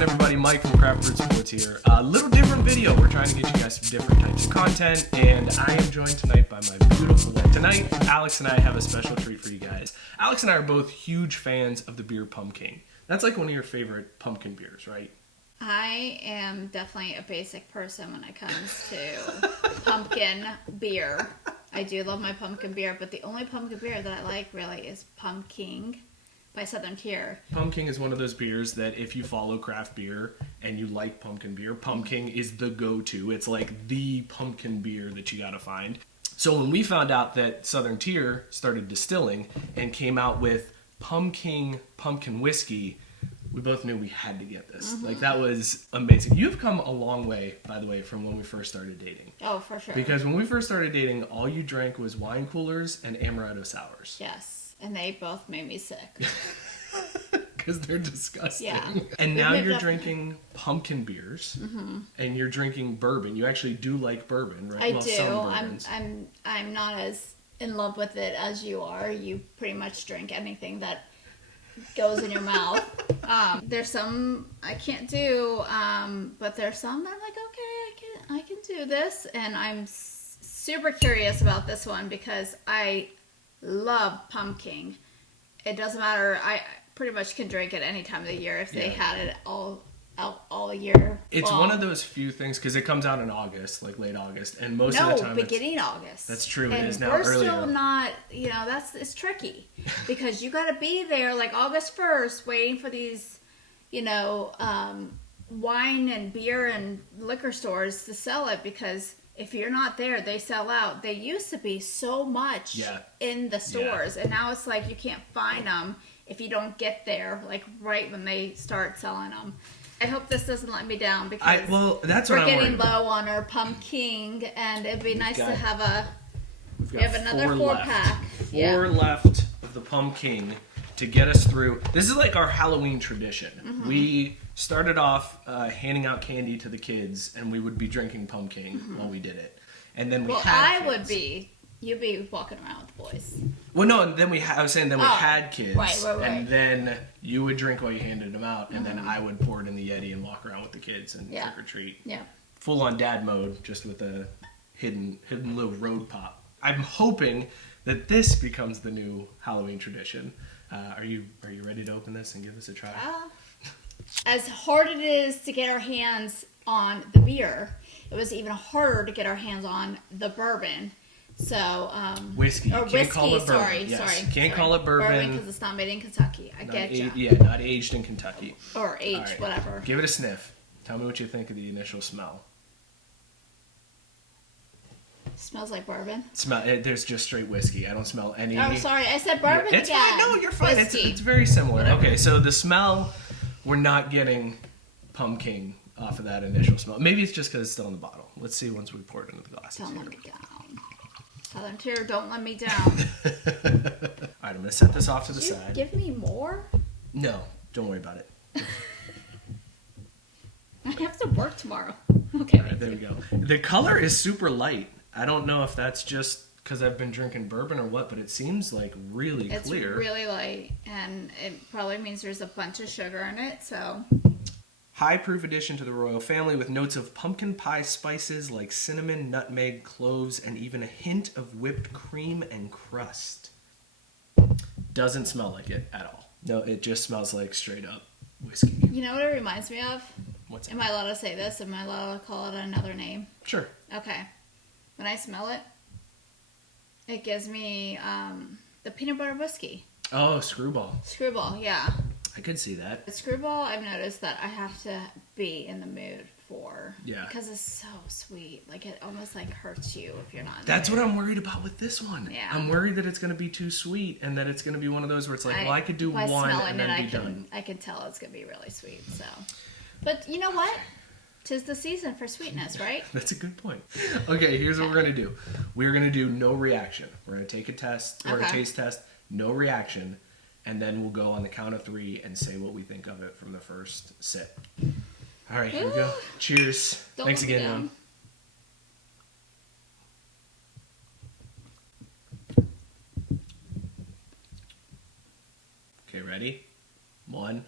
on, everybody? Mike from Craft Brewed Sports here. A little different video. We're trying to get you guys some different types of content, and I am joined tonight by my beautiful wife. Tonight, Alex and I have a special treat for you guys. Alex and I are both huge fans of the beer Pumking. That's like one of your favorite pumpkin beers, right? I am definitely a basic person when it comes to pumpkin beer. I do love my pumpkin beer, but the only pumpkin beer that I like really is Pumking by Southern Tier. Pumking is one of those beers that if you follow craft beer and you like pumpkin beer, Pumking is the go-to. It's like the pumpkin beer that you gotta find. So when we found out that Southern Tier started distilling and came out with Pumking pumpkin whiskey, we both knew we had to get this. Like, that was amazing. You've come a long way, by the way, from when we first started dating. Oh, for sure. Because when we first started dating, all you drank was wine coolers and amaretto sours. Yes, and they both made me sick. Because they're disgusting. Yeah. And now you're drinking pumpkin beers, and you're drinking bourbon. You actually do like bourbon, right? I do. I'm not as in love with it as you are. You pretty much drink anything that goes in your mouth. There's some I can't do, but there's some that I'm like, okay, I can do this, and I'm super curious about this one because I love pumpkin. It doesn't matter. I pretty much can drink it any time of the year if they had it all year. It's one of those few things because it comes out in August, like late August, and most of the time beginning August. That's true. And it is now we're earlier. still not. It's tricky because you got to be there like August 1st, waiting for these, wine and beer and liquor stores to sell it because if you're not there, they sell out. They used to be so much in the stores, and now it's like you can't find them if you don't get there, like right when they start selling them. I hope this doesn't let me down because we're getting low on our Pumking, and it'd be nice to have we have another 4-pack. Four left of the Pumking to get us through. This is like our Halloween tradition. We started off handing out candy to the kids, and we would be drinking Pumking while we did it. And then you'd be walking around with the boys. Well, no, and then we had kids, right. And then you would drink while you handed them out, and then I would pour it in the Yeti and walk around with the kids and trick or treat. Yeah. Full on dad mode, just with a hidden little road pop. I'm hoping that this becomes the new Halloween tradition. Are you ready to open this and give this a try? As hard it is to get our hands on the beer, it was even harder to get our hands on the bourbon. So, whiskey. Or Can't whiskey, call it bourbon. sorry. Can't call it bourbon. Because it's not made in Kentucky. I get you. Yeah, not aged in Kentucky. Or aged, whatever. Give it a sniff. Tell me what you think of the initial smell. Smells like bourbon. There's just straight whiskey. I don't smell any. Oh, sorry. I said bourbon again. It's fine. No, you're fine. It's very similar. Whatever. Okay, so the smell, we're not getting Pumking off of that initial smell. Maybe it's just because it's still in the bottle. Let's see once we pour it into the glasses. Don't let me down. Southern Tier, don't let me down. All right, I'm going to set this off to the side. Give me more? No, don't worry about it. I have to work tomorrow. Okay. All right, there we go. The color is super light. I don't know if that's just because I've been drinking bourbon or what, but it seems like really clear. It's really light, and it probably means there's a bunch of sugar in it, so... High proof addition to the royal family with notes of pumpkin pie spices like cinnamon, nutmeg, cloves, and even a hint of whipped cream and crust. Doesn't smell like it at all. No, it just smells like straight up whiskey. You know what it reminds me of? What's that? Am I allowed to say this? Am I allowed to call it another name? Sure. Okay. When I smell it, it gives me the peanut butter whiskey. Oh, Screwball. Screwball, yeah. I could see that. The Screwball, I've noticed that I have to be in the mood for. Yeah. Because it's so sweet. Like, it almost, like, hurts you if you're not in That's the what mood. I'm worried about with this one. Yeah. I'm worried that it's going to be too sweet and that it's going to be one of those where it's like, I could do one and then be done. I can tell it's going to be really sweet, so. But you know what? 'Tis the season for sweetness, right? That's a good point. Okay, here's what we're going to do. We're going to do no reaction. We're going to take a test or a taste test, no reaction, and then we'll go on the count of 3 and say what we think of it from the first sip. All right, here we go. Cheers. Thanks again, man. Okay, ready? 1,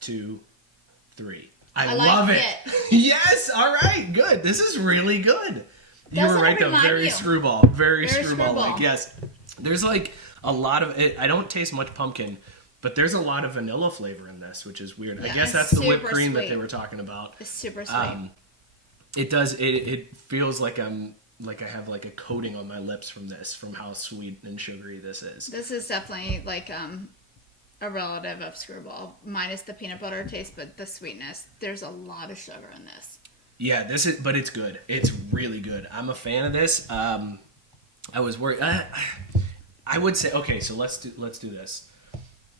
2, 3. I like love it. it. Yes. All right. Good. This is really good. You were Doesn't right it though. remind Very you? screwball. Very Very screwball. Like screwball. yes. There's like a lot of it. I don't taste much pumpkin, but there's a lot of vanilla flavor in this, which is weird. I Yeah, guess it's that's the whipped super cream that sweet. they were talking about. It's super sweet. It does. It feels like I have like a coating on my lips from this, from how sweet and sugary this is. This is definitely like a relative of screwball, minus the peanut butter taste, but the sweetness. There's a lot of sugar in this. Yeah, but it's good. It's really good. I'm a fan of this. I was worried. I would say okay. So let's do this.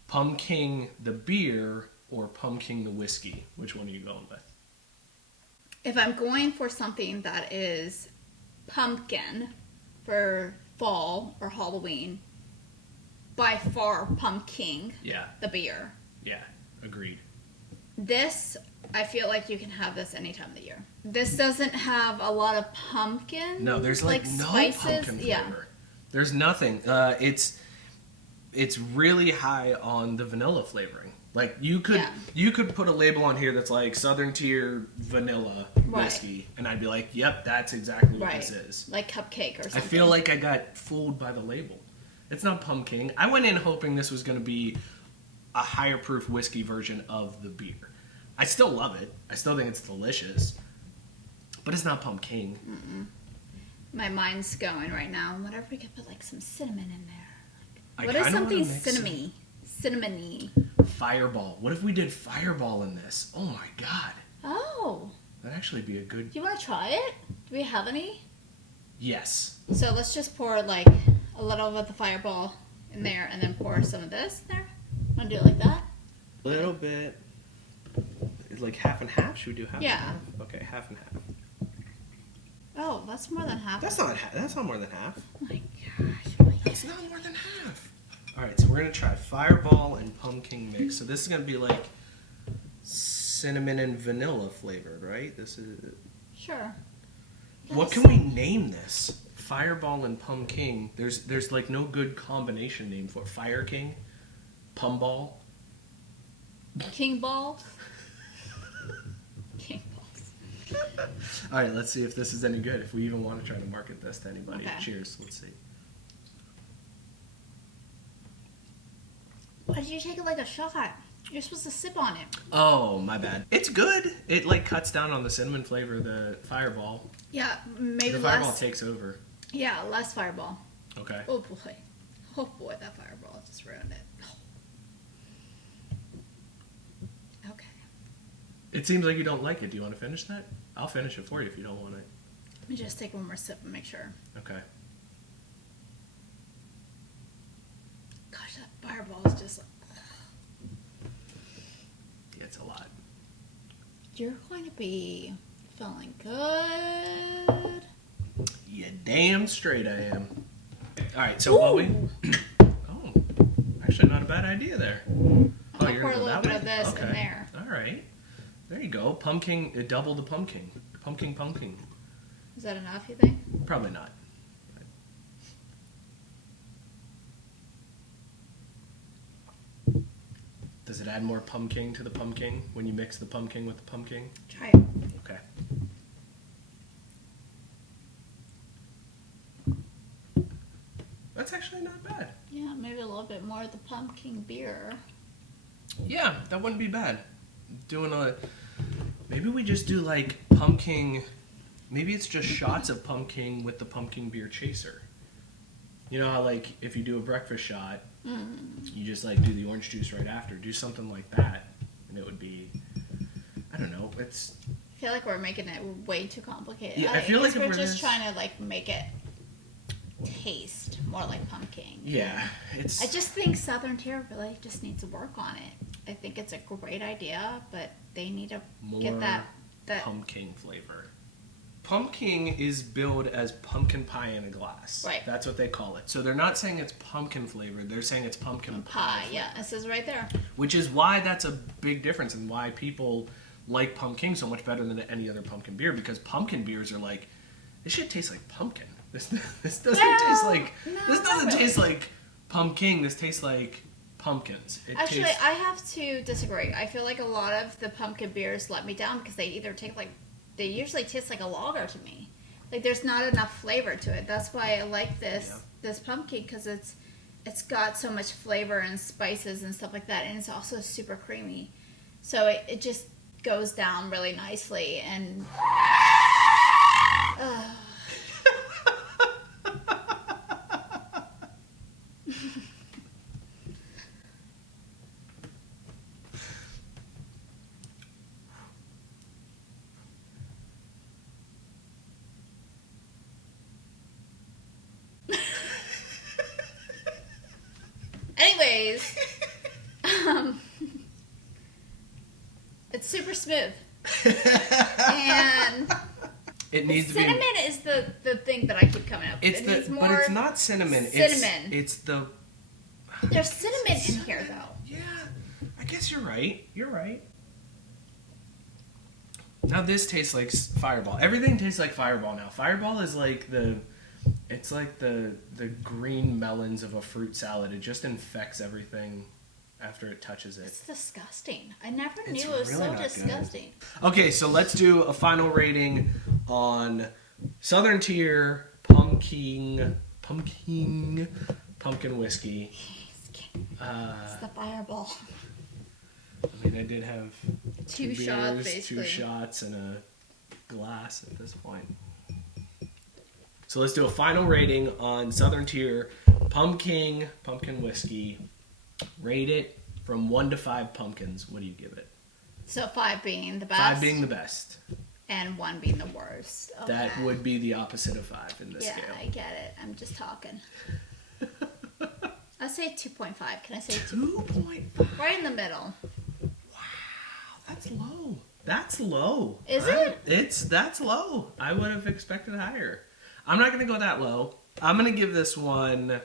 Pumking the beer or Pumking the whiskey. Which one are you going with? If I'm going for something that is pumpkin for fall or Halloween, by far Pumking Yeah. the beer. Yeah. Agreed. This, I feel like you can have this any time of the year. This doesn't have a lot of pumpkin. No, there's like no spices. pumpkin flavor. Yeah. There's nothing. It's really high on the vanilla flavoring. Like you could put a label on here that's like Southern Tier vanilla whiskey, and I'd be like, yep, that's exactly what this is. Like cupcake or something. I feel like I got fooled by the label. It's not Pumking. I went in hoping this was going to be a higher proof whiskey version of the beer. I still love it. I still think it's delicious, but it's not Pumking. My mind's going right now. What if we could put like some cinnamon in there? I What is kinda something wanna mix cinnamony? Fireball. What if we did Fireball in this? Oh my god. Oh, That'd actually be a good... do you want to try it? Do we have any? Yes. So let's just pour like a little of the Fireball in there, and then pour some of this in there. Want to do it like that? A little bit. It's like half and half? Should we do half Yeah. and half? Okay, half and half. Oh, that's more than half. That's not more than half. Oh my gosh. That's not more than half. All right, so we're gonna try Fireball and Pumpkin mix. So this is gonna be like cinnamon and vanilla flavored, right? This is. Sure. What can we name this? Fireball and Pumpkin. There's like no good combination name for it. Fire King, Pumball. King balls? King balls. All right, let's see if this is any good. If we even want to try to market this to anybody. Okay. Cheers. Let's see. Why did you take it like a shot? You're supposed to sip on it. Oh, my bad. It's good. It like cuts down on the cinnamon flavor of the Fireball. Yeah, maybe The Fireball less. takes over. Yeah, less Fireball. Okay. Oh boy. Oh boy, that Fireball just ruined it. Okay. It seems like you don't like it. Do you want to finish that? I'll finish it for you if you don't want it. Let me just take one more sip and make sure. Okay. Gosh, that Fireball is just like... Yeah, it's a lot. You're going to be feeling good. Yeah, damn straight I am. All right, so while we... Oh, actually not a bad idea there. I'm Oh, going to you're pour a gonna go little that bit way? of this Okay. in there. All right. There you go. Pumpkin, double the pumpkin. Pumpkin. Is that enough, you think? Probably not. Does it add more pumpkin to the pumpkin when you mix the pumpkin with the pumpkin? Try it. Okay. That's actually not bad. Yeah, maybe a little bit more of the pumpkin beer. Yeah, that wouldn't be bad. Maybe we just do like pumpkin. Maybe it's just shots of pumpkin with the pumpkin beer chaser. You know how like if you do a breakfast shot, you just like do the orange juice right after. Do something like that, and it would be. I don't know. It's. I feel like we're making it way too complicated. Yeah, I feel like if we're we're just this- trying to like make it taste more like pumpkin. Yeah, it's. I just think Southern Tier really just needs to work on it. I think it's a great idea, but they need to more get that pumpkin flavor. Pumpkin is billed as pumpkin pie in a glass. Right. That's what they call it. So they're not saying it's pumpkin flavored. They're saying it's pumpkin pie. pie. Yeah, it says right there. Which is why that's a big difference and why people like Pumpkin so much better than any other pumpkin beer, because pumpkin beers are like, this shit tastes like pumpkin. This doesn't taste like no, this not doesn't really. taste like pumpkin. This tastes like pumpkins. Actually, I have to disagree. I feel like a lot of the pumpkin beers let me down because they usually taste like a lager to me. Like there's not enough flavor to it. That's why I like this pumpkin, because it's got so much flavor and spices and stuff like that, and it's also super creamy. So it just goes down really nicely. And anyways, it's super smooth. And it needs cinnamon is the thing that I keep coming up with. But it's not cinnamon. Cinnamon. It's the... There's cinnamon in here, though. Yeah, I guess you're right. You're right. Now this tastes like Fireball. Everything tastes like Fireball now. Fireball is like it's like the green melons of a fruit salad. It just infects everything after it touches it. It's disgusting. I never It's knew it was really so not disgusting. good. Okay, so let's do a final rating on Southern Tier Pumpkin whiskey. It's the Fireball. I mean, I did have Two beers, shots, basically. 2 shots, and a glass at this point. So let's do a final rating on Southern Tier Pumpkin whiskey. Rate it from 1 to 5 pumpkins. What do you give it? So 5 being the best. 5 being the best. And 1 being the worst. Okay. That would be the opposite of 5 in this scale. Yeah, I get it. I'm just talking. I'll say 2.5. Can I say 2.5? Right in the middle. Wow, that's low. That's low. Is it? That's low. I would have expected higher. I'm not going to go that low. I'm going to give this one...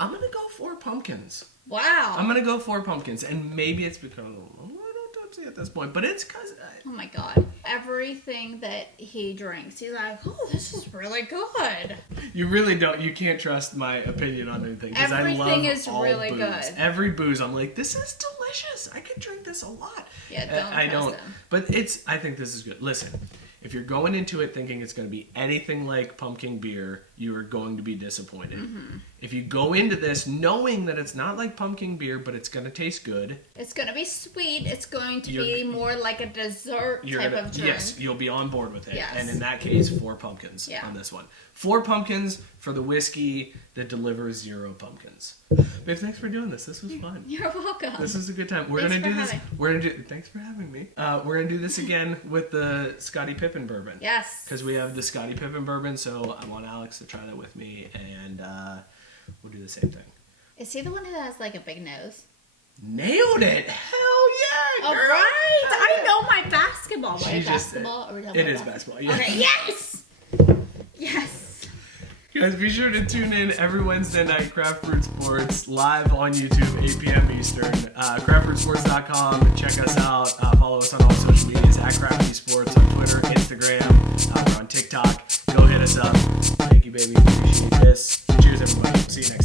I'm going to go 4 pumpkins. Wow. I'm going to go 4 pumpkins. And maybe it's because I don't touch it at this point. But it's because... Oh my god. Everything that he drinks, he's like, oh, this is really good. You really don't. You can't trust my opinion on anything. Because I love Everything is all really booze. good. Every booze, I'm like, this is delicious. I could drink this a lot. Yeah, I don't. trust him. But I think this is good. Listen, if you're going into it thinking it's going to be anything like pumpkin beer, you are going to be disappointed. Mm-hmm. If you go into this knowing that it's not like pumpkin beer, but it's going to taste good. It's going to be sweet. It's going to be more like a dessert type of drink. Yes, you'll be on board with it. Yes. And in that case, 4 pumpkins on this one. 4 pumpkins for the whiskey that delivers 0 pumpkins. Babe, thanks for doing this. This was fun. You're welcome. This is a good time. We're Thanks gonna do for this. having. We're gonna do. Thanks for having me. We're gonna do this again with the Scottie Pippen bourbon. Yes. Because we have the Scottie Pippen bourbon, so I want Alex to try that with me, and we'll do the same thing. Is he the one who has like a big nose? Nailed it! Hell yeah! All girl. right. I know my basketball. She just basketball? Or It is basketball. Yeah. Okay. Yes. Yes. Guys, be sure to tune in every Wednesday night, Craft Fruit Sports, live on YouTube, 8 p.m. Eastern. CraftFruitSports.com. Check us out. Follow us on all social medias at Crafty Sports on Twitter, Instagram. We're on TikTok. Go hit us up. Thank you, baby. Appreciate this. Cheers, everybody. See you next time.